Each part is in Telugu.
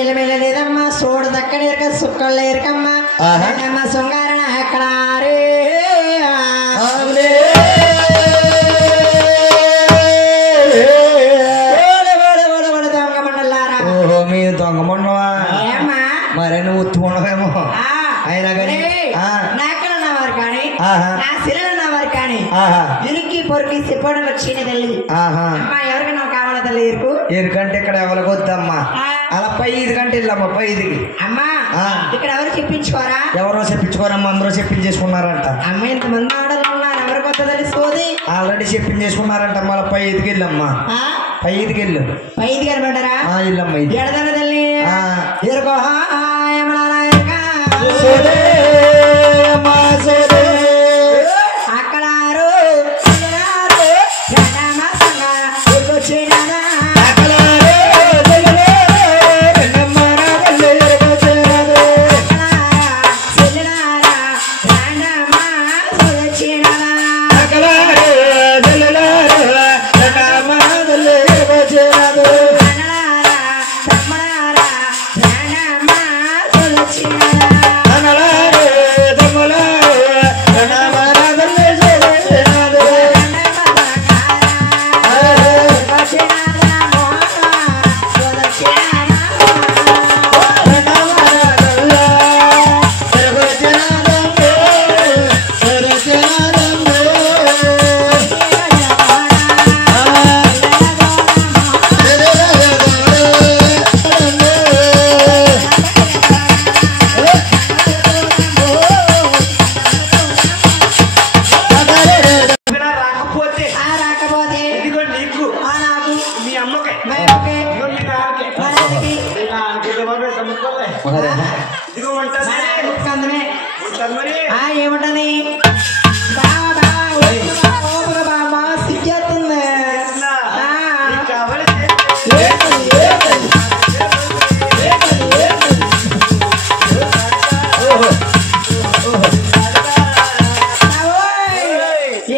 ఎలిమెల లేదమ్మా సోడు దక్కని ఎరక సుక్కళ్ళు ఎరకమ్మా అమ్మ శృంగారణ ఎక్కడ దొంగ మండలారా మీ దొంగ మొండవా మరే నువ్వు ఉత్తుకుండవేమో అయినా కానీ నాకలన్నవారు కానీ నా శిలన్నవారు కానీ ఇరికి పొరికి చెప్పడం వచ్చిన తల్లి అమ్మా ఎవరికైనా కావాలా తల్లి ఇరుకు ఎరుకంటే ఇక్కడ ఎవరికి వద్దమ్మా అలా 5 గంటలు వెళ్ళమ్మా 5కి అమ్మా ఇక్కడ ఎవరు చెప్పించుకోరా ఎవరో చెప్పించుకోరమ్మా అందరూ చెప్పించేసుకున్నారంట అమ్మ ఇంతమంది ఆడలు ఉన్నారు ఎవరికి వద్ద తల్లి సోది ఆల్రెడీ చెప్పించేసుకున్నారంట మళ్ళీ 5కి వెళ్ళమ్మా 5కి వెళ్ళు 5కి వెళ్ళమంటారా వెళ్ళమ్మా ఎడదన తల్లి ఎరుకో అక్కడ ఏముంటది సిగ్గేస్తుంది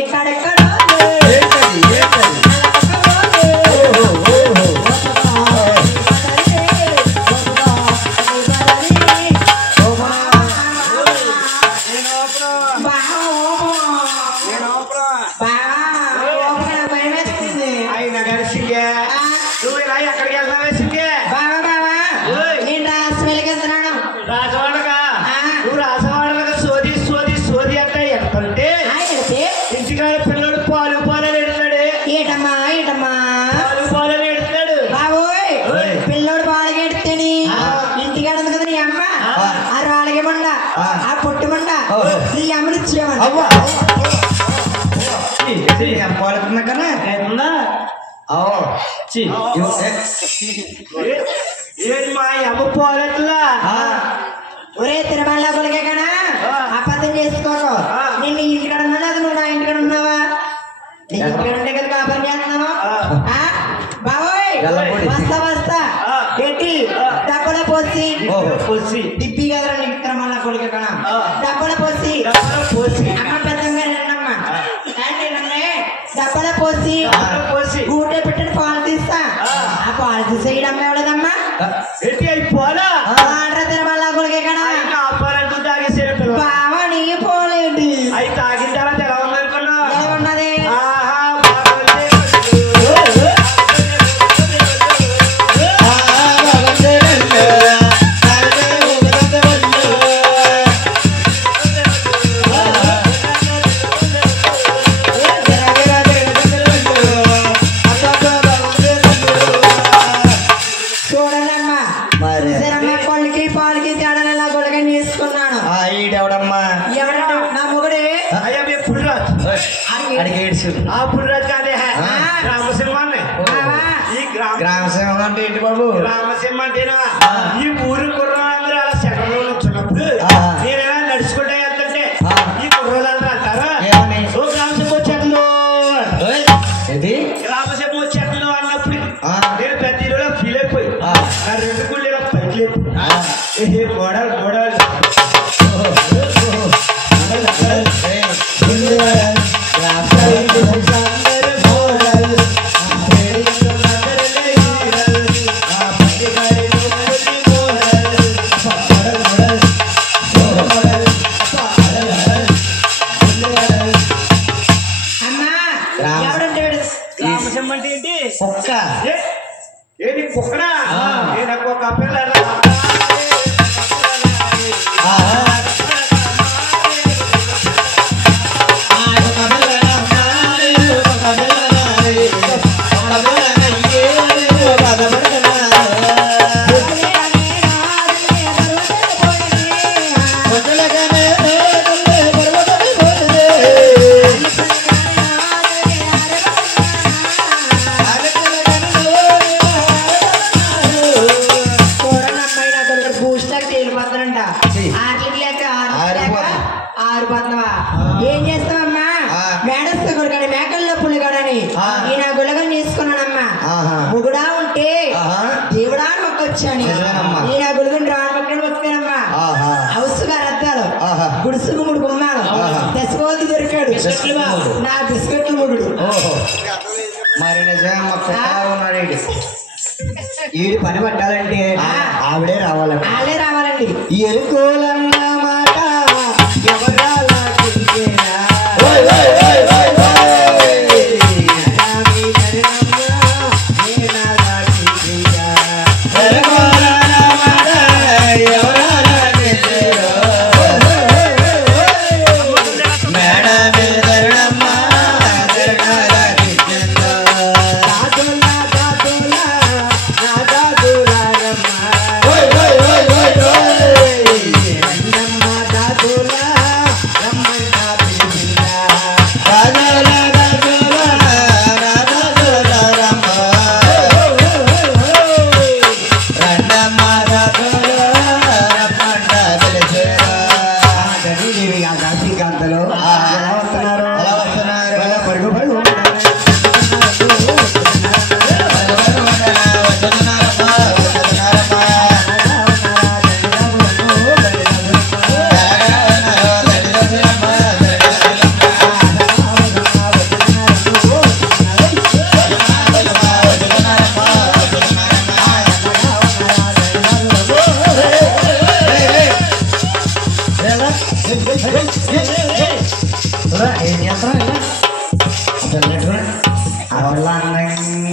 ఇక్కడెక్కడ పిల్లోడు బాగా ఇంటికాడ కదా నీ అమ్మ ఆ రాళ్ళకి మండ ఆ పొట్టు మండ నీ అమ్మని ఇచ్చేవాడు మా అమ్మ పోలట్లా ఒరే తిరుమల కొలికే కదా అబద్ధం చేసుకోకు నేను నీ ఇంటికాడ ఉన్నా లేదా నువ్వు నా ఇంటికాడ ఉన్నావా నీ ఇంటికాడ ఉంటే కదా కాపరి చేస్తున్నాను బాబోయ్ వస్తా వస్తా ఏంటి డబ్బుల పోసి డిబ్బి కదరా నీ తిరుమల కొలికే కదా డబ్బుల పోసి అమ్మ పెద్దగా నిన్నమ్మా డబ్బుల పోసి గూటే పెట్టిన పాలు తీస్తా ఆ పాలు తీసేయడమ్మ ఎవడదమ్మా పోలా తిరుమల కొలికే కదా బావా నీ పోలేండి అవి తాగిన తర్వాత ఎలా ఉందనుకున్నా ఎలా ఉన్నది గ్రామసేవ అంటే ఏంటి బాబు? గ్రామసేవ అంటేనా ఈ ఊరు కుర్రాళ్ళందరూ అలా సెకండ్ వచ్చినప్పుడు నేనేలా నడుచుకుంటే వెళ్తుంటే ఈ కుర్రోళ్ళందరూ అంటారా గ్రామసేవ వచ్చేట్లు గ్రామసేవ వచ్చేట్లు అన్నప్పుడు నేను పెద్ద ఇల్లు ఫీల్ అయిపోయి నా 2 గుళ్ళు పైకి లేపు గోడలు బూస్టాక్ తేలిపోతారంట ఆటలకి లేక ఆరిపోతున్నావా ఏం చేస్తావమ్మా మేడస్తా కొడుకాడు మేకల్లో పులిగాడని ఈయన గులగం చేసుకున్నానమ్మా ముగుడా ఉంటే దేవుడా అని మొక్కొచ్చాను ఈయన గులుగుని రాని మొక్కని మొక్కానమ్మా హౌస్గా రద్దాలు గుడుసుకు ముడు గుమ్మాలు దశకోతి దొరికాడు నా బిస్కెట్లు ముడు మరి నిజంగా ఉన్నాడు ఈడు పని పట్టాలంటే ఆవిడే రావాలండి వాళ్ళే రావాలండి ఎరుకోలన్న మాట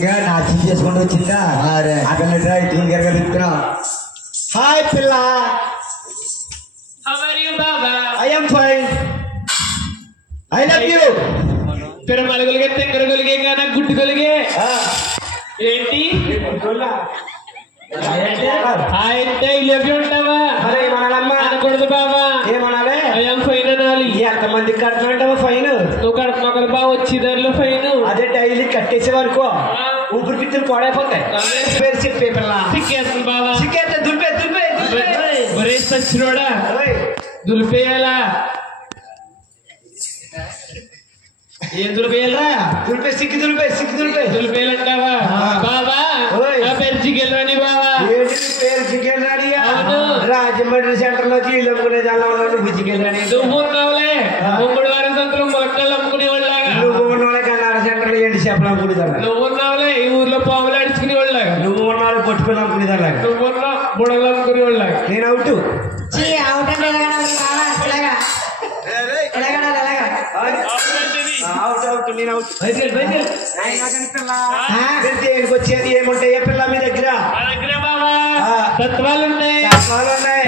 అందంగా నాట్యం చేసుకుంటూ వచ్చిందా అక్కడ తిప్పుకున్నాం హాయ్ పిల్ల I am fine I love you తిరుమలగులిగే తెంగరగులిగే గానా గుడ్డుగులిగే ఏంటి అయితే ఐ లవ్ యూ ఉంటావా అనకూడదు బాబా ఏమనాలి ఐ ఎమ్ ఫైన్ అనాలి ఎంతమంది కడుతున్నావు ఫైన్ నువ్వు కడుతున్నావు కదా బాబు వచ్చేదారిలో ఫైన్ అదే డైలీ కట్టేసే వరకు ఊపిరితిత్తులు పాడైపోతాయి పేరు చెప్పే పిల్ల సిక్కేస్తుంది బాబా చికెన్ దులిపే ఒరే సచ్చినోడా దులిపేయాలా ఏం దులిపేయాలరా దులిపే సిక్కి దులిపే దులిపేయాలంటావా బాబా నా పేరు చికెన్ రాని బాబా ఏంటి పేరు చికెన్ రాని రాజమండ్రి సెంటర్ లో చీలు అమ్ముకునే నువ్వు చికెన్ రాని నువ్వు ఉన్నావులే ముగ్గుడు వారి సంతలో మొలకలు అమ్ముకునేవాళ్ళగా నువ్వు ఉన్నవాళ్ళే కన్నార సెంటర్ లో ఏంటి చేపలు అమ్ముకునేదాన్ని నువ్వు ఉన్నావులే ఈ ఊర్లో పాములు అడుచుకునేవాళ్ళగా నువ్వు ఉన్నావు పొట్టుకుని అమ్ముకునేదాన్ని నువ్వు ఉన్నా బుడలు అమ్ముకునేవాళ్ళగా నేను అవుట్ అవుట్ అంటే ఎలాగా అవుట్ నేను అవుట్ దేనికి వచ్చేది ఏముంటాయి పిల్ల మీ దగ్గర తత్వాలున్నాయి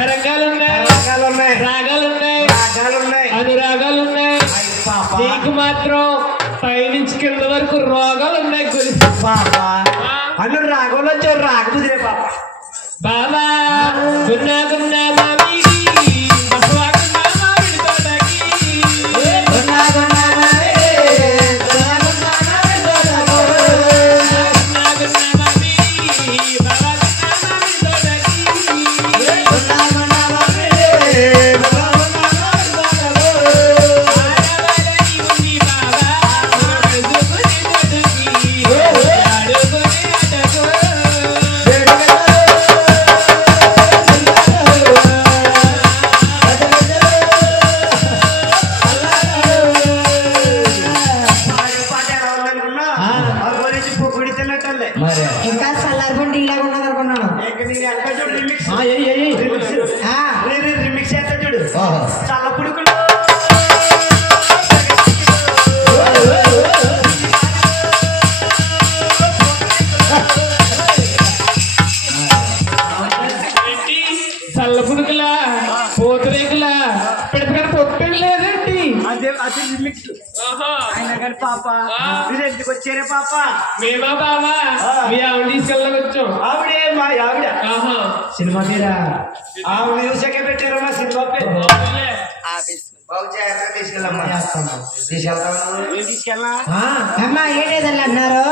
తరంగాలున్నాయి రాగాలున్నాయి అనురాగాలున్నాయి నీకు మాత్రం పైనుంచి కింద వరకు రోగాలు ఉన్నాయి అన్ను రాగంలో వచ్చారు రాకపోతే పాప బాబా గున్నా మామి ఇంకా చల్లారిపోయి ఇలాగ ఉన్నది అనుకున్నాను రిమిక్స్ చేస్తా చూడు చల్ల పుడుకులు చల్ల పుడుకులా పోతురేకులా పెడతాను పొట్టం లేదండి అదే రిమిక్స్ ఆయన కానీ పాప మీరు ఎందుకు వచ్చారే పాప మేమా బాబా మీ ఆవిడ తీసుకెళ్ళకి వచ్చాం ఆవిడే మా ఆవిడ సినిమా పేరా ఆవిడ చూసాకే పెట్టారు మా సినిమా పేరు తీసుకెళ్ళమ్మా తీసుకెళ్తా అమ్మా ఏంటేదని అన్నారు